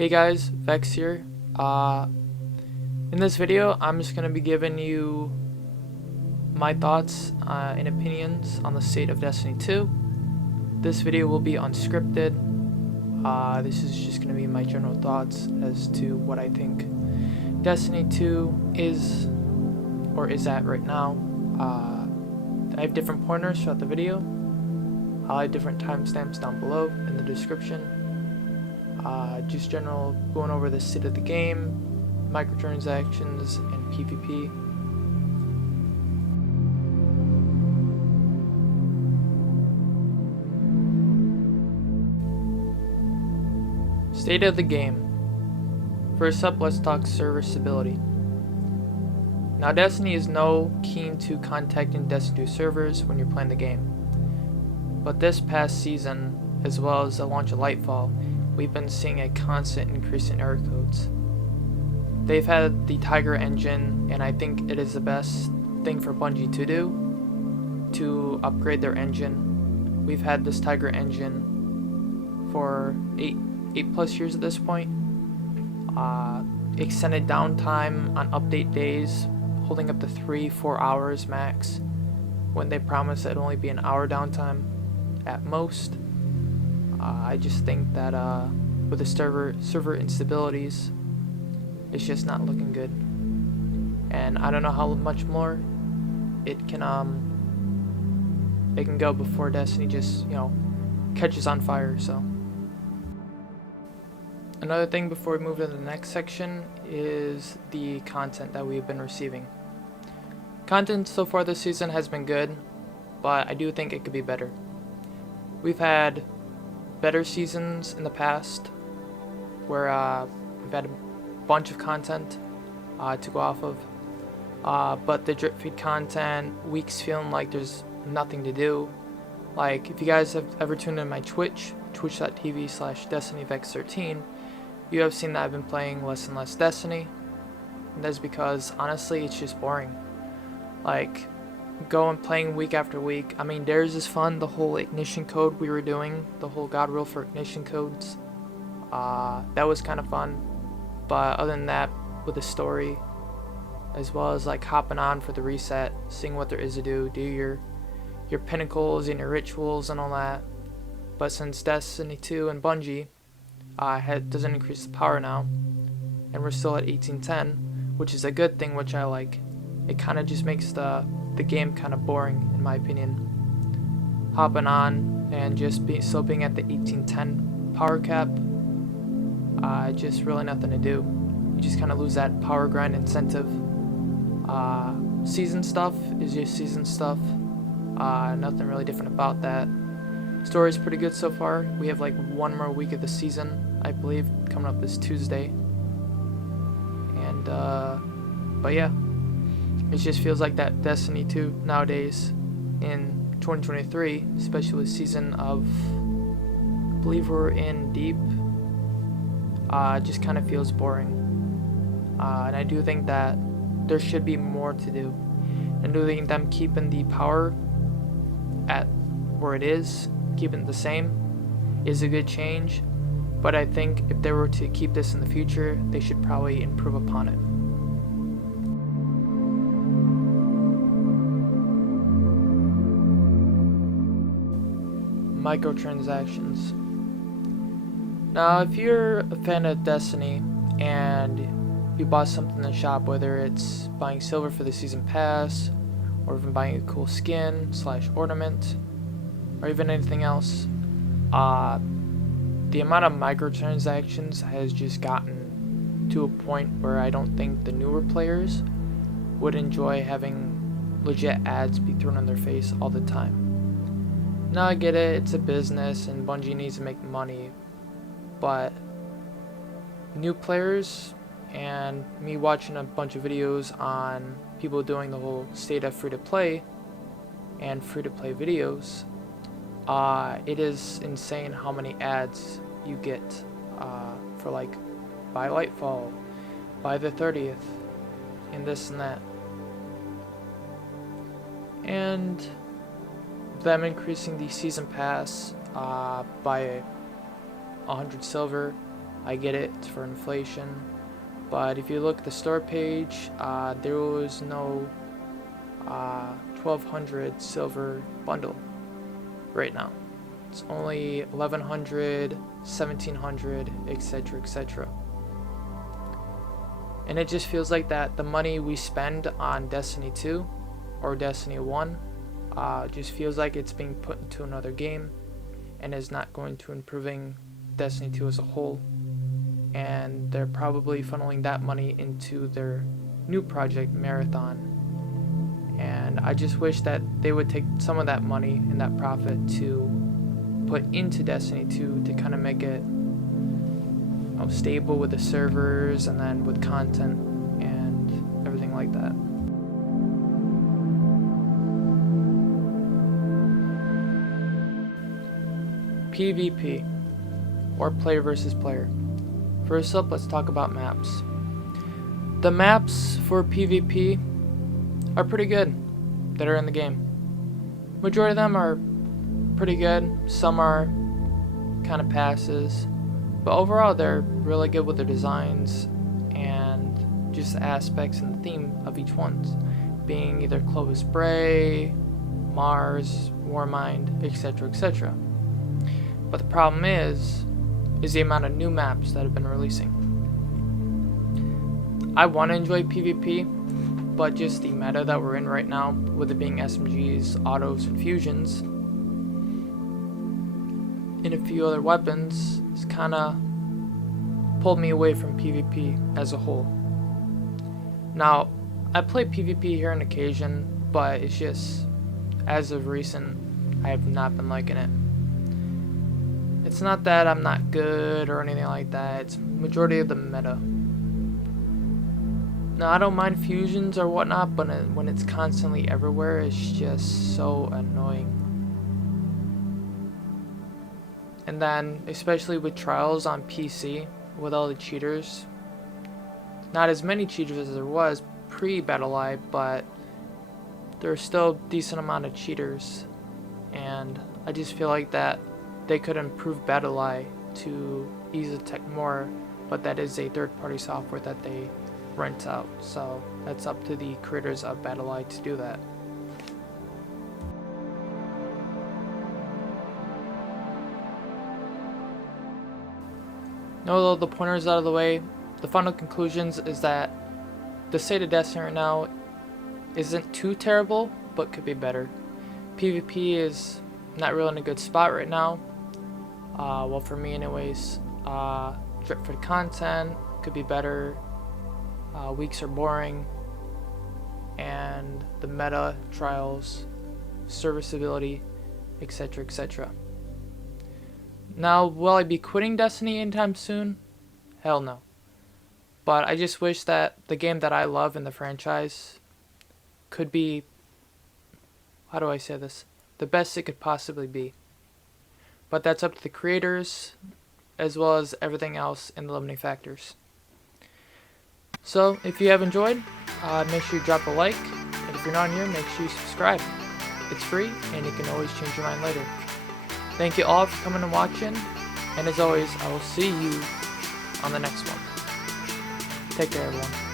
Hey guys, Vex here. In this video, I'm just going to be giving you my thoughts and opinions on the state of Destiny 2. This video will be unscripted. This is just going to be my general thoughts as to what I think Destiny 2 is or is at right now. I have different pointers throughout the video. I'll have different timestamps down below in the description. Just general going over the state of the game, microtransactions, and PvP. State of the game. First up, let's talk server stability. Now, Destiny is no keen to contacting Destiny 2 servers when you're playing the game. But this past season, as well as the launch of Lightfall, we've been seeing a constant increase in error codes. They've had the Tiger engine, and I think it is the best thing for Bungie to do to upgrade their engine. We've had this Tiger engine for 8 plus years at this point. Extended downtime on update days, holding up to 3-4 hours max, when they promised it'd only be an hour downtime at most. I just think that with the server instabilities, it's just not looking good, and I don't know how much more it can go before Destiny just catches on fire. So another thing before we move to the next section is the content that we've been receiving. Content so far this season has been good, but I do think it could be better. We've had better seasons in the past where we've had a bunch of content to go off of, but the drip feed content, weeks feeling like there's nothing to do. Like, if you guys have ever tuned in my twitch.tv/DestinyVex13, you have seen that I've been playing less and less Destiny, and that's because honestly it's just boring. Like, going playing week after week. I mean, theirs is fun, the whole ignition code we were doing, the whole God rule for ignition codes, that was kind of fun. But other than that, with the story, as well as like hopping on for the reset, seeing what there is to do your pinnacles and your rituals and all that. But since Destiny 2 and Bungie doesn't increase the power now, and we're still at 1810, which is a good thing, which I like. It kind of just makes the game kind of boring, in my opinion. Hopping on and just still being at the 1810 power cap, just really nothing to do. You just kind of lose that power grind incentive. Season stuff is just season stuff. Nothing really different about that. Story's pretty good so far. We have like one more week of the season, I believe, coming up this Tuesday. And but yeah, it just feels like that Destiny 2 nowadays in 2023, especially the season of, I believe we're in Deep, just kind of feels boring. And I do think that there should be more to do. I do think them keeping the power at where it is, keeping it the same, is a good change. But I think if they were to keep this in the future, they should probably improve upon it. Microtransactions. Now, if you're a fan of Destiny and you bought something in the shop, whether it's buying silver for the season pass, or even buying a cool skin / ornament, or even anything else, the amount of microtransactions has just gotten to a point where I don't think the newer players would enjoy having legit ads be thrown in their face all the time. Now, I get it, it's a business and Bungie needs to make money, but new players, and me watching a bunch of videos on people doing the whole state of free-to-play and free-to-play videos, it is insane how many ads you get for like, buy Lightfall, buy the 30th, and this and that. And them increasing the season pass by 100 silver I get it, it's for inflation. But if you look at the store page, there was no 1200 silver bundle right now. It's only 1100, 1700, etc., etc. And it just feels like that the money we spend on Destiny 2 or Destiny 1 just feels like it's being put into another game and is not going to improving Destiny 2 as a whole. And they're probably funneling that money into their new project, Marathon. And I just wish that they would take some of that money and that profit to put into Destiny 2 to kind of make it stable with the servers and then with content and everything like that. PvP, or player versus player. First up, let's talk about maps. The maps for PvP are pretty good that are in the game. Majority of them are pretty good. Some are kind of passes, but overall they're really good with their designs and just the aspects and the theme of each one, being either Clovis Bray, Mars, Warmind, etc., etc. But the problem is the amount of new maps that have been releasing. I want to enjoy PvP, but just the meta that we're in right now, with it being SMGs, autos, and fusions, and a few other weapons, has kind of pulled me away from PvP as a whole. Now, I play PvP here on occasion, but it's just, as of recent, I have not been liking it. It's not that I'm not good or anything like that, it's majority of the meta. Now, I don't mind fusions or whatnot, but when it's constantly everywhere, it's just so annoying. And then, especially with Trials on PC, with all the cheaters, not as many cheaters as there was pre-BattlEye, but there's still a decent amount of cheaters, and I just feel like that they could improve BattlEye to ease the tech more, but that is a third-party software that they rent out, so that's up to the creators of BattlEye to do that. Now, although the pointers out of the way, the final conclusions is that the state of Destiny right now isn't too terrible, but could be better. PvP is not really in a good spot right now. Well, for me anyways. Drip for the content could be better. Weeks are boring. And the meta, trials, serviceability, etc., etc. Now, will I be quitting Destiny anytime soon? Hell no. But I just wish that the game that I love in the franchise could be, how do I say this, the best it could possibly be. But that's up to the creators, as well as everything else in the limiting factors. So, if you have enjoyed, make sure you drop a like, and if you're not here, make sure you subscribe. It's free, and you can always change your mind later. Thank you all for coming and watching, and as always, I will see you on the next one. Take care, everyone.